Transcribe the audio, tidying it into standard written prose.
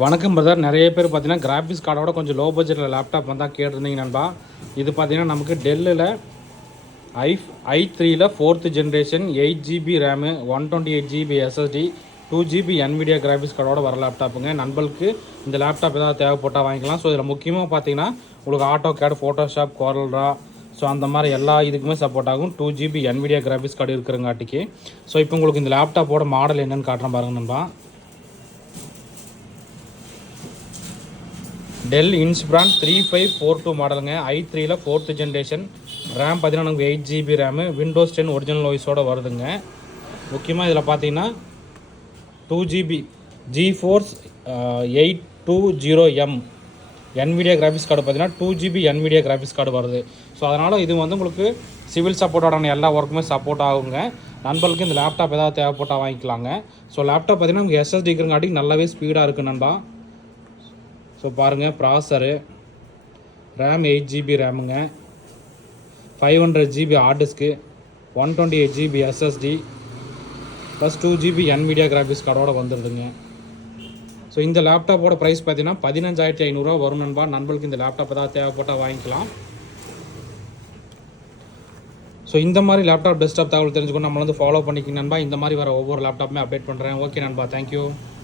வணக்கம் பிரதர். நிறைய பேர் பார்த்தீங்கன்னா கிராஃபிக்ஸ் கார்டோட கொஞ்சம் லோ பட்ஜெட்டில் லேப்டாப் வந்தால் கேட்டிருந்தீங்க நண்பா. இது பார்த்தீங்கன்னா நமக்கு டெல்லில் i3ல் 4th generation 8GB RAM 128GB SSD 2GB NVIDIA graphics கார்டோட வர லேப்டாப்புங்க. நண்பர்களுக்கு இந்த லேப்டாப் ஏதாவது தேவைப்பட்டால் வாங்கிக்கலாம். ஸோ இதில் முக்கியமாக பார்த்தீங்கன்னா உங்களுக்கு AutoCAD, Photoshop, CorelDRAW, so அந்த மாதிரி எல்லா இதுக்குமே சப்போர்ட் ஆகும். 2GB NVIDIA கிராஃபிக்ஸ் கார்டு இருக்கிறங்காட்டிக்கு. ஸோ இப்போ உங்களுக்கு இந்த லேப்டாப்போட மாடல் என்னென்னு காட்டுறேன் பாருங்க நண்பா. டெல் இன்ஸ்பிரான் 3542 மாடலுங்க. i3ல் 4th ஜென்ரேஷன். ரேம் பார்த்தீங்கன்னா நமக்கு 8GB ரேமு. விண்டோஸ் 10 ஒரிஜினல் வாய்ஸோடு வருதுங்க. முக்கியமாக இதில் பார்த்தீங்கன்னா 2GB GeForce 820M NVIDIA graphics card பார்த்தீங்கன்னா 2GB NVIDIA கிராஃபிக்ஸ் கார்டு வருது. ஸோ அதனால் இது வந்து உங்களுக்கு சிவில் சப்போர்ட்டோட எல்லா ஒர்க்குமே சப்போர்ட் ஆகுங்க. நண்பர்களுக்கு இந்த லேப்டாப் ஏதாவது தேவைப்பட்டால் வாங்கிக்கலாங்க. ஸோ லேப்டாப் பார்த்தீங்கன்னா நமக்கு SSD இருக்கிறங்காட்டி நல்லாவே ஸ்பீடாக இருக்குது நண்பா. ஸோ பாருங்கள், ப்ராசரு, ரேம் 8GB ரேமுங்க, 500GB hard disk, 128GB SSD plus 2GB NVIDIA graphics கார்டோட வந்துடுதுங்க. ஸோ இந்த லேப்டாப்போட ப்ரைஸ் பார்த்தீங்கன்னா 15,500 வரும் நண்பா. நண்பர்களுக்கு இந்த லேப்டாப் ஏதாவது தேவைப்பட்டால் வாங்கிக்கலாம். ஸோ இந்த மாதிரி லேப்டாப் டெஸ்க்டாப் தகவல் தெரிஞ்சுக்கணும் நம்மள வந்து ஃபாலோ பண்ணிக்கிங்க நண்பா. இந்த மாதிரி வர ஒவ்வொரு லேப்டாப்புமே அப்டேட் பண்ணுறேன். ஓகே நண்பா, தேங்க்யூ.